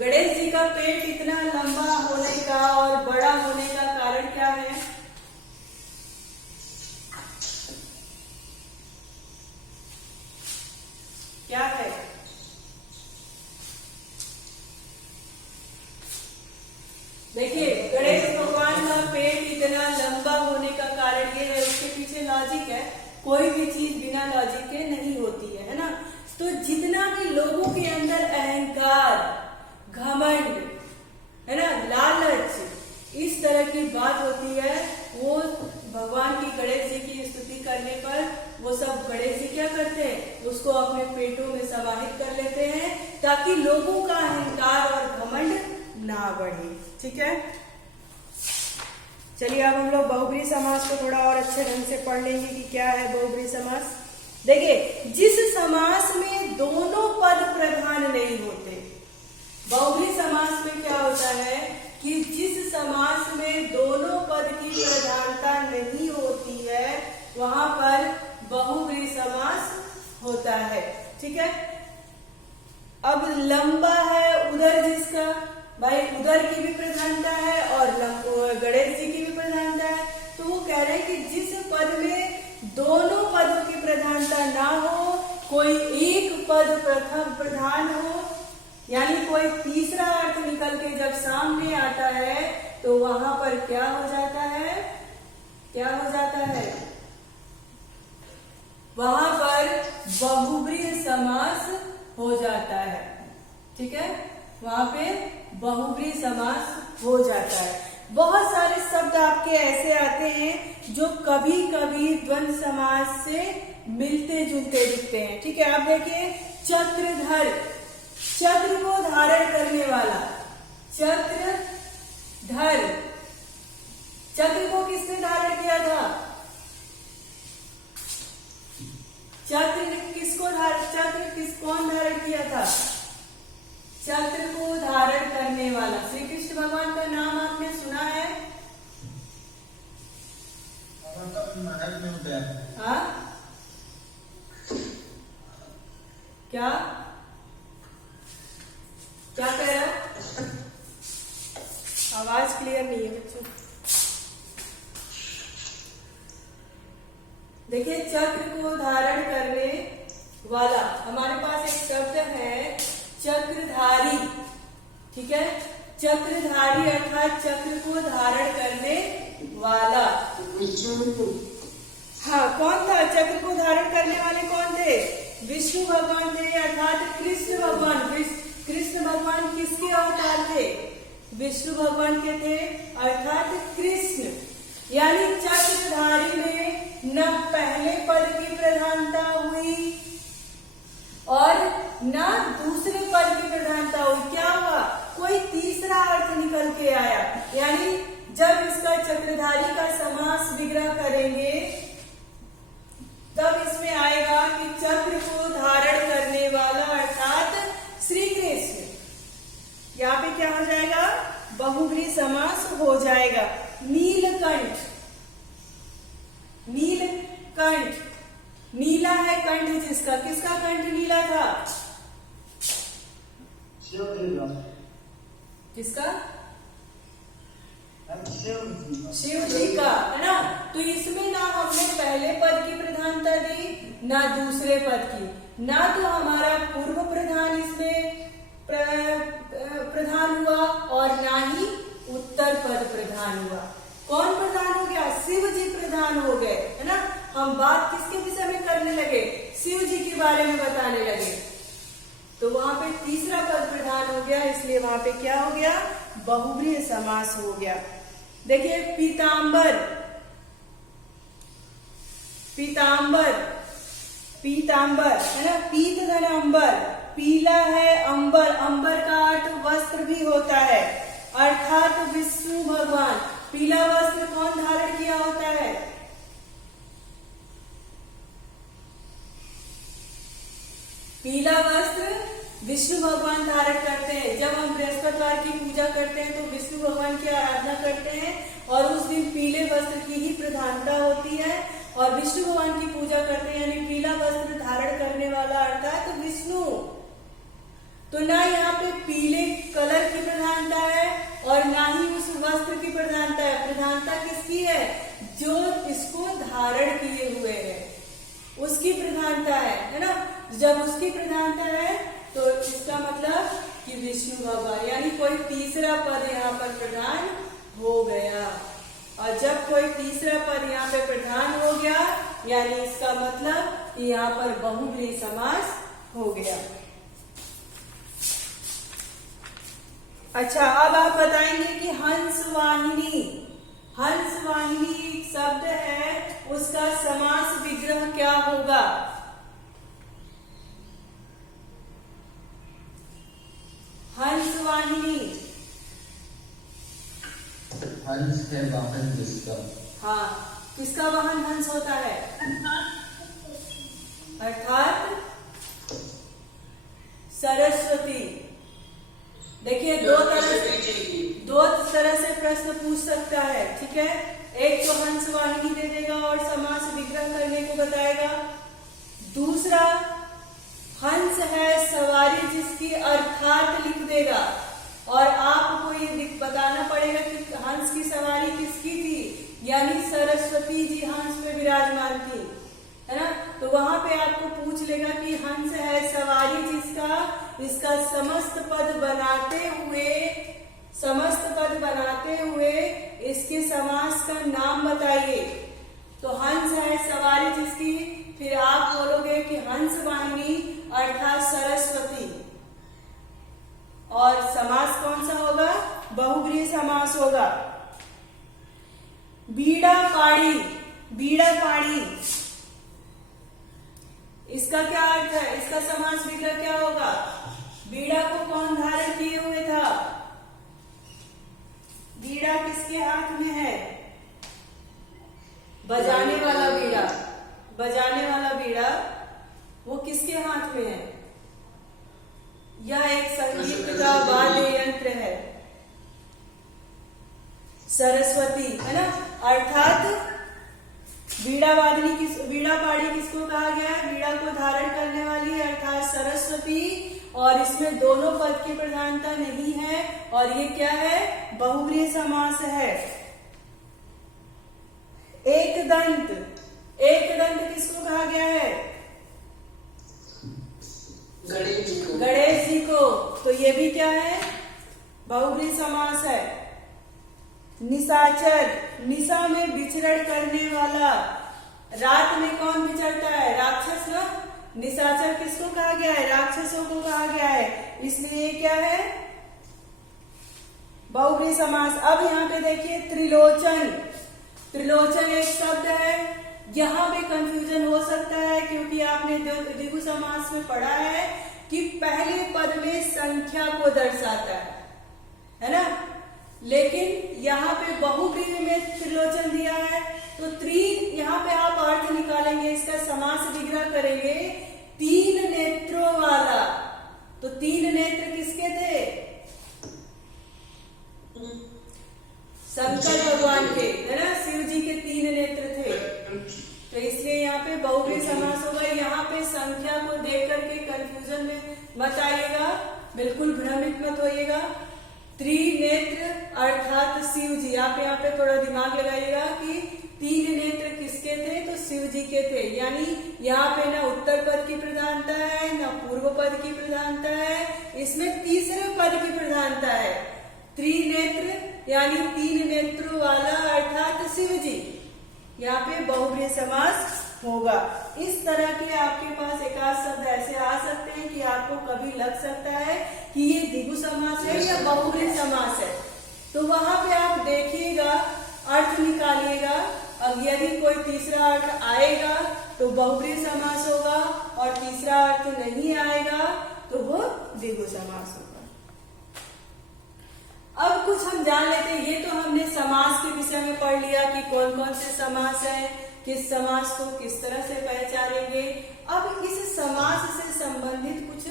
गणेश जी का पेट इतना लंबा होने का और बड़ा होने का कारण क्या है? क्या है? देखिए, गणेश भगवान का पेट इतना लंबा होने का कारण ये है, उसके पीछे लॉजिक है। कोई भी चीज बिना लॉजिक के नहीं होती है ना। तो जितना भी लोगों के अंदर अहंकार, घमंड, है ना, लालच, इस तरह की बात होती है, वो भगवान की, गणेश जी की स्तुति करने पर वो सब गणेश जी क्या करते हैं? उसको अपने पेटों में समाहित कर लेते हैं, ताकि लोगों का अहंकार और घमंड ना बढ़े। ठीक है, चलिए अब हम लोग बहुब्रीहि समास को थोड़ा और अच्छे ढंग से पढ़ लेंगे कि क्या है बहुब्रीहि समास। देखिए, जिस समास में दोनों पद प्रधान नहीं होते, बहुब्रीहि समास में क्या होता है कि जिस समास में दोनों पद की प्रधानता नहीं होती है, वहां पर बहुब्रीहि समास होता है। ठीक है, अब लंबा है उधर जिसका, भाई उधर की भी प्रधानता है और गणेश जी की भी प्रधानता है, तो वो कह रहे हैं कि जिस पद में दोनों पदों की प्रधानता ना हो, कोई एक पद प्रथम प्रधान हो, यानी कोई तीसरा अर्थ निकल के जब सामने आता है, तो वहां पर क्या हो जाता है? क्या हो जाता है? वहां पर बहुब्रीहि समास हो जाता है। ठीक है, वहां पे बहुब्रीहि समास हो जाता है। बहुत सारे शब्द आपके ऐसे आते हैं जो कभी कभी द्वंद्व समास से मिलते जुलते दिखते हैं। ठीक है, आप देखिए, चक्रधर, चक्र को धारण करने वाला, चक्रधर, चक्र को किसने धारण किया था? कौन धारण किया था? चक्र को धारण करने वाला श्री कृष्ण भगवान का नाम आपने सुना है? हाँ, क्या क्या कह रहा है? आवाज क्लियर नहीं है बच्चों। देखिए, चक्र को धारण करने वाला, हमारे पास एक शब्द है चक्रधारी। ठीक है, चक्रधारी अर्थात चक्र को धारण करने वाला। हाँ, कौन था? चक्र को धारण करने वाले कौन थे? विष्णु भगवान थे, अर्थात कृष्ण भगवान। कृष्ण भगवान किसके अवतार थे? विष्णु भगवान के थे, अर्थात कृष्ण। यानी चक्रधारी में न पहले पद की प्रधानता हुई और न दूसरे पद की प्रधानता हुई। क्या हुआ? कोई तीसरा अर्थ निकल के आया। यानी जब इसका चक्रधारी का समास विग्रह करेंगे, तब इसमें आएगा कि चक्र को धारण करने वाला अर्थात श्री कृष्ण। यहाँ पे क्या हो जाएगा? बहुब्रीहि समास हो जाएगा। नीलकंठ, नीलकंठ, नीला है कंठ जिसका, किसका कंठ नीला था? किसका? शिव जी का, है ना। तो इसमें ना हमने पहले पद की प्रधानता दी, ना दूसरे पद की, ना तो हमारा पूर्व प्रधान इसमें प्रधान हुआ और ना ही उत्तर पद प्रधान हुआ। कौन प्रधान हो गया? शिव जी प्रधान हो गए, है ना। हम बात किसके विषय में करने लगे? शिव जी के बारे में बताने लगे, तो वहां पे तीसरा पद प्रधान हो गया, इसलिए वहां पे क्या हो गया? बहुब्रीहि समास हो गया। देखिए, पीतांबर, पीतांबर, पीतांबर, है ना। पीत धन अंबर, पीला है अंबर, अंबर का अर्थ वस्त्र भी होता है, अर्थात विष्णु भगवान। पीला वस्त्र कौन धारण किया होता है? पीला वस्त्र विष्णु भगवान धारण करते हैं। जब हम बृहस्पतिवार की पूजा करते हैं तो विष्णु भगवान की आराधना करते हैं और उस दिन पीले वस्त्र की ही प्रधानता होती है और विष्णु भगवान की पूजा करते हैं, यानी पीला वस्त्र धारण करने वाला अर्थात विष्णु। तो ना यहाँ पे पीले कलर की प्रधानता है और ना ही उस वस्त्र की प्रधानता है। प्रधानता किसकी है? जो इसको धारण किए हुए है उसकी प्रधानता है ना। जब उसकी प्रधानता है तो इसका मतलब कि विष्णु भगवान, यानी कोई तीसरा पद यहाँ पर प्रधान हो गया। और जब कोई तीसरा पद यहाँ पे प्रधान हो गया यानी इसका मतलब कि यहाँ पर बहुव्रीहि समास हो गया। अच्छा, अब आप बताएंगे कि हंस वाहिनी, हंस वाहिनी शब्द है उसका समास विग्रह क्या होगा? हंस वाहिनी, हंस है वाहन जिसका। हाँ, किसका वाहन हंस होता है? अर्थात सरस्वती। देखिए दो तरह से प्रश्न पूछ सकता है, ठीक है। एक तो हंस वाहिनी दे देगा और समास विग्रह करने को बताएगा। दूसरा हंस है सवारी जिसकी अर्थात लिख देगा और आपको ये बताना पड़ेगा कि हंस की सवारी किसकी थी, यानी सरस्वती जी हंस पे विराजमान थी, है ना। तो वहां पे आपको पूछ लेगा कि हंस है सवारी जिसका, इसका समस्त पद बनाते हुए इसके समास का नाम बताइए। तो हंस है सवारी जिसकी, फिर आप बोलोगे कि हंस वाहिनी अर्थात सरस्वती, और समास कौन सा होगा? बहुव्रीहि समास होगा। बीड़ा पाड़ी, बीड़ा पाड़ी इसका क्या अर्थ है? इसका समास विग्रह क्या होगा? बीड़ा को कौन धारण किए हुए था? बीड़ा किसके हाथ में है? बजाने वाला बीड़ा, बजाने वाला बीड़ा वो किसके हाथ में है? यह एक संगीत का वाद्य यंत्र है, सरस्वती, है ना। अर्थात बीड़ा वादनी बीड़ा पाड़ी किसको कहा गया है? बीड़ा को धारण करने वाली अर्थात सरस्वती, और इसमें दोनों पद की प्रधानता नहीं है और ये क्या है? बहुव्रीहि समास है। एक दंत, एक दंत किसको कहा गया है? गणेश जी को। तो ये भी क्या है? बहुव्रीहि समास है। निशाचर, निशा में विचरण करने वाला, रात में कौन विचरता है? राक्षस ना। निशाचर किसको कहा गया है? राक्षसों को कहा गया है, इसलिए क्या है? बहुव्रीहि समास। अब यहाँ पे देखिए त्रिलोचन, त्रिलोचन एक शब्द है, यहाँ पे कंफ्यूजन हो सकता है क्योंकि आपने द्विगु समास में पढ़ा है कि पहले पद में संख्या को दर्शाता है ना। लेकिन यहाँ पे बहुव्रीहि में त्रिलोचन दिया है तो यहाँ पे आप अर्थ निकालेंगे, इसका समास विग्रह करेंगे तीन नेत्रों वाला। तो तीन नेत्र किसके थे? शंकर भगवान के, है ना। शिव जी के तीन नेत्र थे, तो इसलिए यहाँ पे बहुव्रीहि समास होगा। यहाँ पे संख्या को देख करके कंफ्यूजन में मत आइएगा, बिल्कुल भ्रमित मत होइएगा। त्रिनेत्र अर्थात शिव जी, आप यहाँ पे थोड़ा दिमाग लगाइएगा कि तीन नेत्र किसके थे? तो शिव जी के थे, यानी यहाँ पे ना उत्तर पद की प्रधानता है ना पूर्व पद की प्रधानता है, इसमें तीसरे पद की प्रधानता है। त्रिनेत्र यानी तीन नेत्रों वाला अर्थात शिव जी, यहाँ पे बहुव्रीहि समास होगा। इस तरह के आपके पास एक आध शब्द ऐसे आ सकते हैं कि आपको कभी लग सकता है कि ये द्विगु समास है या बहुव्रीहि समास है, तो वहां पे आप देखिएगा, अर्थ निकालिएगा। अब यदि कोई तीसरा अर्थ आएगा तो बहुव्रीहि समास होगा और तीसरा अर्थ नहीं आएगा तो वो द्विगु समास होगा। अब कुछ हम जान लेते हैं, ये तो हमने समास के विषय में पढ़ लिया कि कौन कौन से समास है, किस समास को किस तरह से पहचानेंगे। अब इस समास से संबंधित कुछ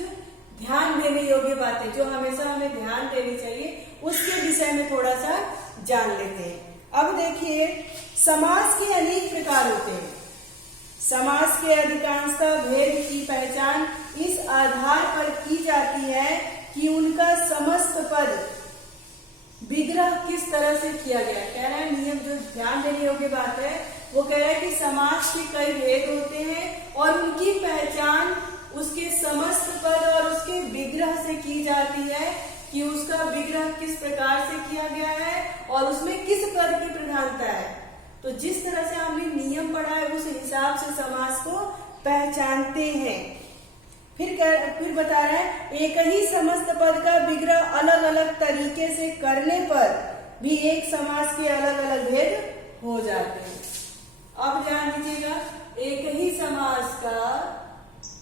ध्यान देने योग्य बातें जो हमेशा हमें ध्यान देनी चाहिए, उसके विषय में थोड़ा सा जान लेते हैं। अब देखिए, समास के अनेक प्रकार होते हैं। समास के अधिकांशतः भेद की पहचान इस आधार पर की जाती है समस्त पद विग्रह किस तरह से किया गया। कह रहा है नियम, जो ध्यान देने योग्य बात है वो कह रहा है कि समास के कई भेद होते हैं और उनकी पहचान उसके समस्त पद और उसके विग्रह से की जाती है कि उसका विग्रह किस प्रकार से किया गया है और उसमें किस पद की प्रधानता है। तो जिस तरह से हमने नियम पढ़ा है उस हिसाब से समास को पहचानते हैं। फिर बता रहा है एक ही समस्त पद का विग्रह अलग अलग तरीके से करने पर भी एक समास के अलग अलग भेद हो जाते हैं। अब ध्यान दीजिएगा, एक ही समास का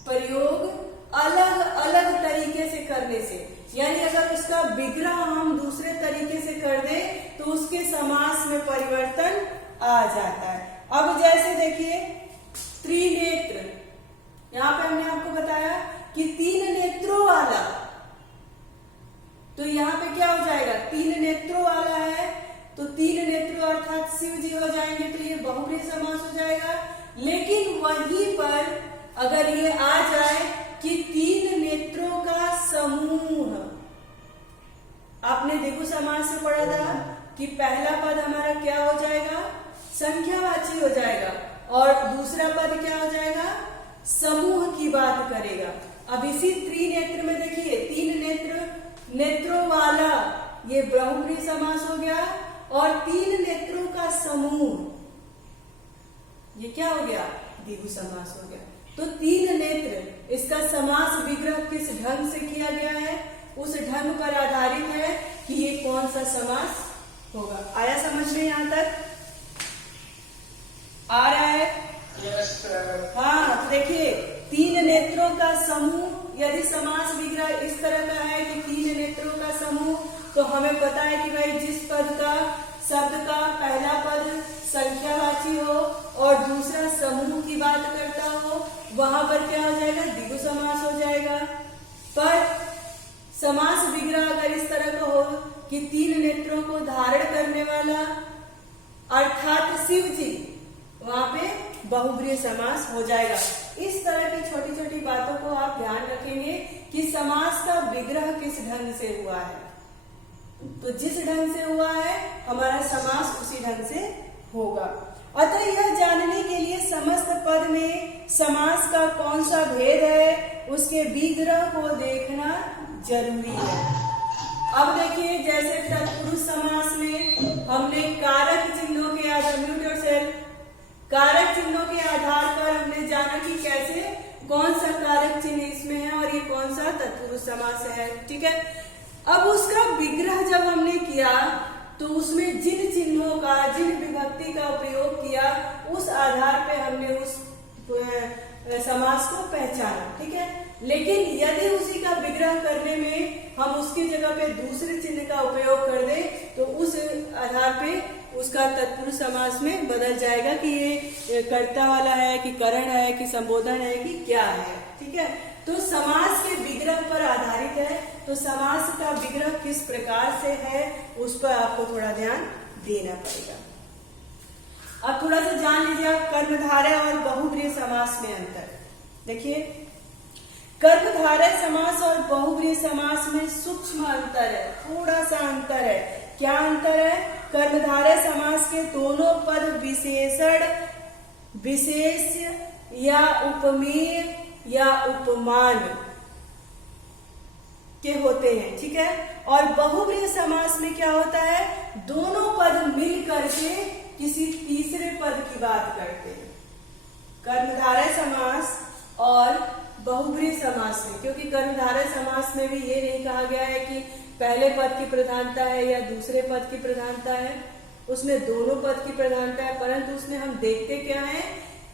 प्रयोग अलग अलग तरीके से करने से, यानी अगर उसका विग्रह हम दूसरे तरीके से कर दें तो उसके समास में परिवर्तन आ जाता है। अब जैसे देखिए त्रिनेत्र, यहाँ पे हमने आपको बताया कि 3 नेत्रों वाला, तो यहाँ पे क्या हो जाएगा, 3 नेत्रों वाला है तो 3 नेत्रों अर्थात शिव जी हो जाएंगे, तो ये बहुब्रीहि समास हो जाएगा। लेकिन वहीं पर अगर ये आ जाए कि 3 नेत्रों का समूह, आपने द्विगु समास से पढ़ा था कि पहला पद हमारा क्या हो जाएगा, संख्यावाची हो जाएगा और दूसरा पद क्या हो जाएगा, समूह की बात करेगा। अब इसी त्रिनेत्र में देखिए 3 नेत्रों वाला, ये बहुब्रीहि समास हो गया और 3 नेत्रों का समूह, ये क्या हो गया, द्विगु समास हो गया। तो 3 नेत्र, इसका समास विग्रह किस ढंग से किया गया है उस ढंग पर आधारित है कि ये कौन सा समास होगा। आया समझ में यहाँ तक? आ रहा है? हाँ, तो देखिए 3 नेत्रों का समूह, यदि समास विग्रह इस तरह का है कि 3 नेत्रों का समूह, तो हमें पता है कि भाई जिस पद का, शब्द का पहला पद संख्यावाची हो और दूसरा समूह की बात करता हो, वहां पर क्या हो जाएगा, द्विगु समास हो जाएगा। पर समास विग्रह अगर इस तरह का हो कि 3 नेत्रों को धारण करने वाला अर्थात शिव जी, वहां पे बहुब्रीहि समास हो जाएगा। इस तरह की छोटी छोटी बातों को आप ध्यान रखेंगे कि समास का विग्रह किस ढंग से हुआ है, तो जिस ढंग से हुआ है हमारा समास उसी ढंग से होगा। अतः यह जानने के लिए समस्त पद में समास का कौन सा भेद है उसके विग्रह को देखना जरूरी है। अब देखिए जैसे तत्पुरुष समास में हमने कारक चिन्हों के आधार, म्यूट योरसेल्फ, कारक चिन्हों के आधार पर हमने जाना कि कैसे कौन सा कारक चिन्ह इसमें है और ये कौन सा तत्पुरुष समास है, ठीक है। अब उसका विग्रह जब हमने किया तो उसमें जिन चिन्हों का, जिन विभक्ति का उपयोग किया, उस आधार पे हमने उस समास को पहचाना, ठीक है। लेकिन यदि उसी का विग्रह करने में हम उसकी जगह पे दूसरे चिन्ह का उपयोग कर दें तो उस आधार पे उसका तत्पुरुष समास में बदल जाएगा कि ये कर्ता वाला है कि करण है कि संबोधन है कि क्या है, ठीक है। तो समास के विग्रह पर आधारित है, तो समास का विग्रह किस प्रकार से है उस पर आपको थोड़ा ध्यान देना पड़ेगा। अब थोड़ा सा जान लीजिए आप कर्मधारय और बहुब्रीहि समास में अंतर। देखिए कर्मधारय समास और बहुब्रीहि समास में सूक्ष्म अंतर है, थोड़ा सा अंतर है। क्या अंतर है? कर्मधारय समास के दोनों पद विशेषण, विशेष्य या उपमेय या उपमान के होते हैं, ठीक है। और बहुब्रीहि समास में क्या होता है, दोनों पद मिल करके किसी तीसरे पद की बात करते हैं। कर्मधारय समास और बहुब्रीहि समास में, क्योंकि कर्मधारय समास में भी ये नहीं कहा गया है कि पहले पद की प्रधानता है या दूसरे पद की प्रधानता है, उसमें दोनों पद की प्रधानता है, परंतु उसमें हम देखते क्या है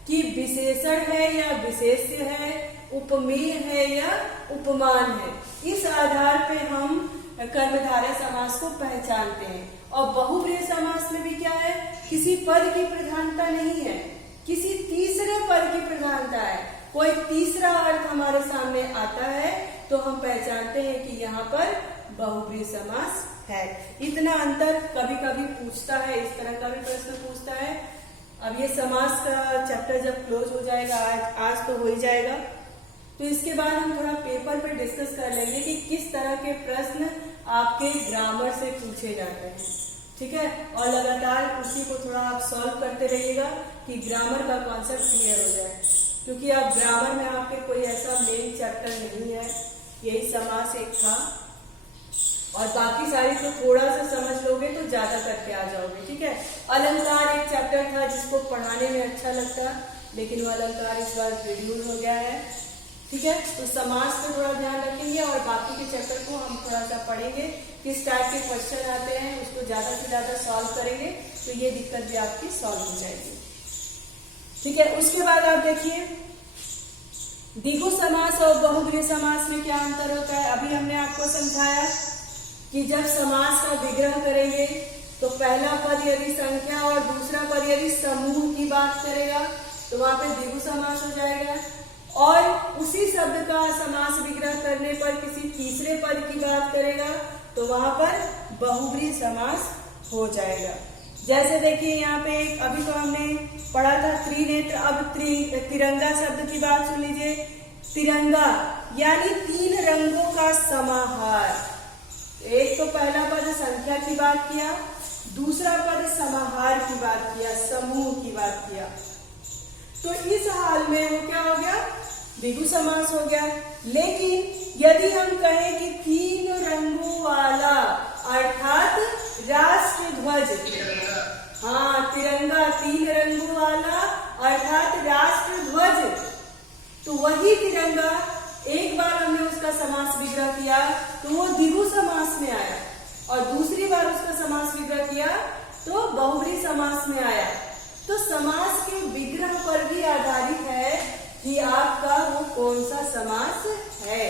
कि विशेषण है या विशेष्य है, उपमेय है या उपमान है। इस आधार पे हम कर्मधारय समास को पहचानते हैं। और बहुब्रीहि समास में भी क्या है, किसी पद की प्रधानता नहीं है, किसी तीसरे पद की प्रधानता है। कोई तीसरा अर्थ हमारे सामने आता है तो हम पहचानते हैं कि यहाँ पर बहुब्रीहि समास है। इतना अंतर कभी कभी पूछता है, इस तरह का भी प्रश्न पूछता है। अब ये समास का चैप्टर जब क्लोज हो जाएगा, आज तो हो ही जाएगा, तो इसके बाद हम थोड़ा पेपर पे डिस्कस कर लेंगे कि किस तरह के प्रश्न आपके ग्रामर से पूछे जाते हैं, ठीक है। और लगातार उसी को थोड़ा आप सॉल्व करते रहिएगा कि ग्रामर का कॉन्सेप्ट क्लियर हो जाए, क्योंकि अब ग्रामर में आपके कोई ऐसा मेन चैप्टर नहीं है, यही समास एक था और बाकी सारी तो थोड़ा सा समझ लोगे तो ज्यादा करके आ जाओगे, ठीक है। अलंकार एक चैप्टर था जिसको पढ़ाने में अच्छा लगता, लेकिन वो अलंकार इस बार शेड्यूल हो गया है, ठीक है। तो समास पे थोड़ा ध्यान रखेंगे और बाकी के चैप्टर को हम थोड़ा सा पढ़ेंगे, किस टाइप के क्वेश्चन आते हैं उसको ज्यादा से ज्यादा सॉल्व करेंगे, तो ये दिक्कत भी आपकी सॉल्व हो जाएगी, ठीक है। उसके बाद आप देखिए द्विगु समास और बहुब्रीहि समास में क्या अंतर होता है। अभी हमने आपको समझाया कि जब समास का विग्रह करेंगे तो पहला पद यदि संख्या और दूसरा पद यदि समूह की बात करेगा तो वहां पे द्विगु समास हो जाएगा, और उसी शब्द का समास विग्रह करने पर किसी तीसरे पद की बात करेगा तो वहां पर बहुब्रीहि समास हो जाएगा। जैसे देखिए यहाँ पे अभी तो हमने पढ़ा था त्रिनेत्र, अब तिरंगा शब्द की बात सुन लीजिए। तिरंगा यानी 3 रंगों का समाहार। एक तो पहला पद संख्या की बात किया, दूसरा पद समाहार की बात किया, समूह की बात किया, तो इस हाल में वो क्या हो गया, द्विगु समास हो गया। लेकिन यदि हम कहें कि 3 रंगों वाला अर्थात राष्ट्र ध्वज, हाँ तिरंगा 3 रंगों वाला अर्थात राष्ट्र ध्वज, तो वही तिरंगा एक बार हमने उसका समास विग्रह किया तो वो द्विगु समास में आया, और दूसरी बार उसका समास विग्रह किया तो बहुब्रीहि समास में आया। तो समास के विग्रह पर भी आधारित है कि आपका वो कौन सा समास है।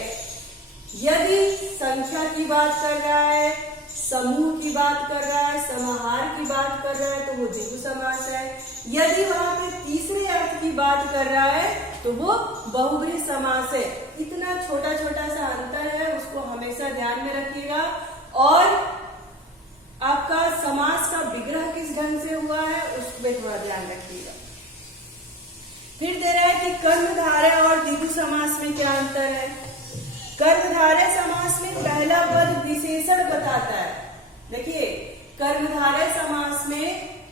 यदि संख्या की बात कर रहा है, समूह की बात कर रहा है, समाहार की बात कर रहा है तो वो द्विगु समास है। यदि वहां पे तीसरे अर्थ की बात कर रहा है तो वो बहुब्रीहि समास है। इतना छोटा छोटा सा अंतर है, उसको हमेशा ध्यान में रखिएगा। और आपका समास का विग्रह किस ढंग से हुआ है उसमें थोड़ा ध्यान रखिएगा। फिर दे रहा है कि कर्मधारय और द्विगु समास में क्या अंतर है। कर्मधारय समास में पहला पद विशेषण बताता है। देखिए कर्मधारय समास में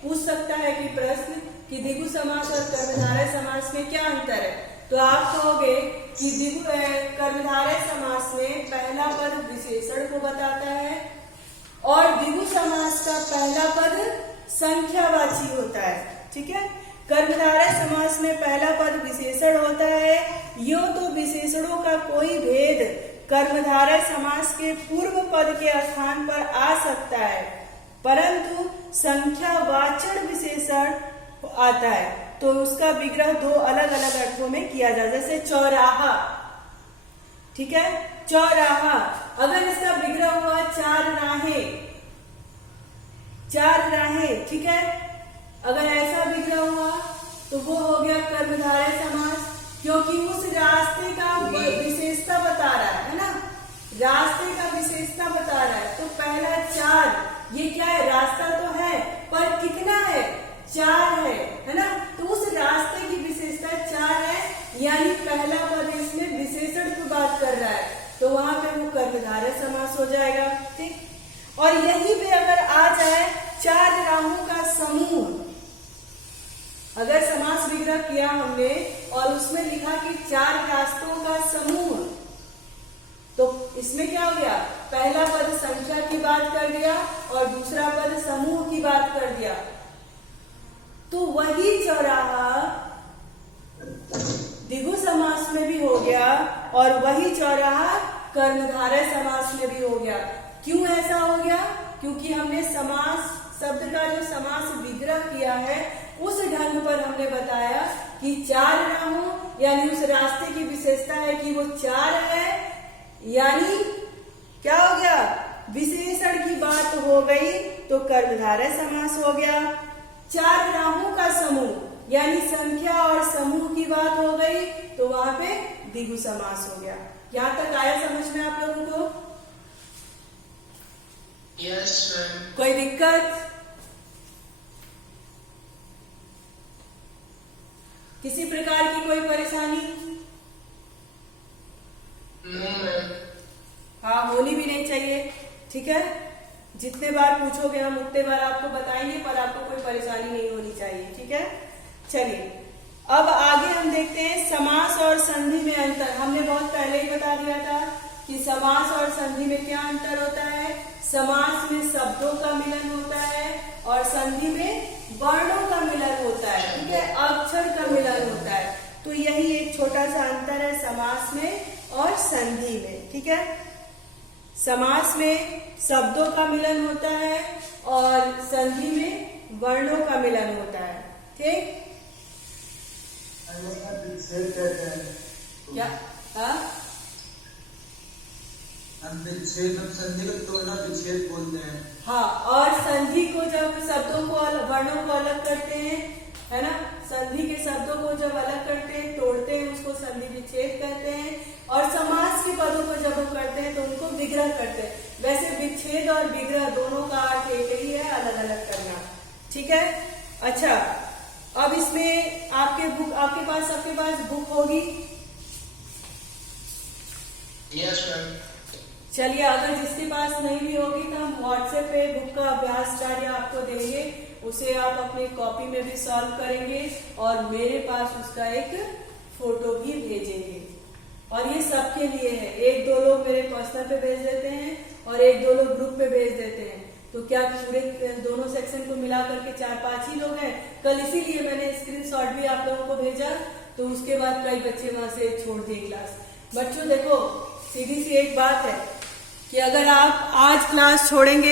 पूछ सकता है कि प्रश्न कि द्विगु समास और कर्मधारय समास में क्या अंतर है, तो आप कहोगे कि कर्मधारय समास में पहला पद विशेषण को बताता है और द्विगु समास का पहला पद संख्यावाची होता है, ठीक है। कर्मधारय समास में पहला पद विशेषण होता है, यो तो विशेषणों का कोई भेद कर्मधारय समास के पूर्व पद के स्थान पर आ सकता है, परंतु संख्यावाचक विशेषण आता है तो उसका विग्रह 2 अलग अलग अर्थों में किया जाता है। जैसे चौराहा, ठीक है, चौराहा अगर इसका विग्रह हुआ 4 राहें, 4 राहें, ठीक है, अगर ऐसा विग्रह हुआ तो वो हो गया कर्मधारय समास, क्योंकि उस रास्ते का विशेषता बता रहा है ना, रास्ते का विशेषता बता रहा है। तो पहला 4, ये क्या है, रास्ता तो है पर कितना है, 4 है ना, तो उस रास्ते की विशेषता 4 है, यानी पहला पद इसमें विशेषण की बात कर रहा है तो वहां पे वो कर्मधारय समास हो जाएगा, ठीक। और यहीं पे अगर आ जाए 4 राहों का समूह, अगर समास विग्रह किया हमने और उसमें लिखा कि 4 रास्तों का समूह, तो इसमें क्या हो गया, पहला पद संख्या की बात कर दिया और दूसरा पद समूह की बात कर दिया, तो वही चौराहा द्विगु समास में भी हो गया और वही चौराहा कर्मधारय समास में भी हो गया। क्यों ऐसा हो गया, क्योंकि हमने समास शब्द का जो समास विग्रह किया है उस ढंग पर हमने बताया कि 4 राहों यानी उस रास्ते की विशेषता है कि वो 4 है, यानी क्या हो गया, विशेषण की बात हो गई तो कर्मधारय समास हो गया। 4 राहों का समूह यानी संख्या और समूह की बात हो गई तो वहां पे द्विगु समास हो गया। यहां तक आया समझ में आप लोगों को? Yes ma'am. कोई दिक्कत? किसी प्रकार की कोई परेशानी? No ma'am. हाँ, होनी भी नहीं चाहिए। ठीक है, जितने बार पूछोगे हम उतने बार आपको बताएंगे, पर आपको कोई परेशानी नहीं होनी चाहिए। ठीक है, चलिए अब आगे हम देखते हैं समास और संधि में अंतर। हमने बहुत पहले ही बता दिया था कि समास और संधि में क्या अंतर होता है। समास में शब्दों का मिलन होता है और संधि में वर्णों का मिलन होता है। ठीक है, अक्षर का मिलन होता है। तो यही एक छोटा सा अंतर है समास में और संधि में। ठीक है, समास में शब्दों का मिलन होता है और संधि में वर्णों का मिलन होता है। ठीक, क्या हम विच्छेद, हम संधि को तोड़ना विच्छेद बोलते हैं। हाँ, और संधि को जब शब्दों को वर्णों को अलग करते हैं, है ना, संधि के शब्दों को जब अलग करते हैं, तोड़ते हैं, उसको संधि विच्छेद कहते हैं। और समास के पदों को जब हम करते हैं तो उनको विग्रह करते हैं। वैसे विच्छेद और विग्रह दोनों का अर्थ एक ही है, अलग अलग करना। ठीक है, अच्छा अब इसमें आपके पास सबके पास बुक होगी। Yes ma'am. चलिए, अगर जिसके पास नहीं भी होगी तो हम व्हाट्सएप पे बुक का अभ्यास कार्य आपको देंगे, उसे आप अपनी कॉपी में भी सॉल्व करेंगे और मेरे पास उसका एक फोटो भी भेजेंगे। और ये सबके लिए है, एक दो लोग मेरे पर्सनल पे भेज देते हैं और एक दो लोग ग्रुप पे भेज देते हैं, तो क्या पूरे दोनों सेक्शन को मिला करके 4-5 ही लोग हैं। कल इसीलिए मैंने स्क्रीनशॉट भी आप लोगों को भेजा, तो उसके बाद कई बच्चे वहां से छोड़ दिए क्लास। बच्चों देखो, सीधी सी एक बात है कि अगर आप आज क्लास छोड़ेंगे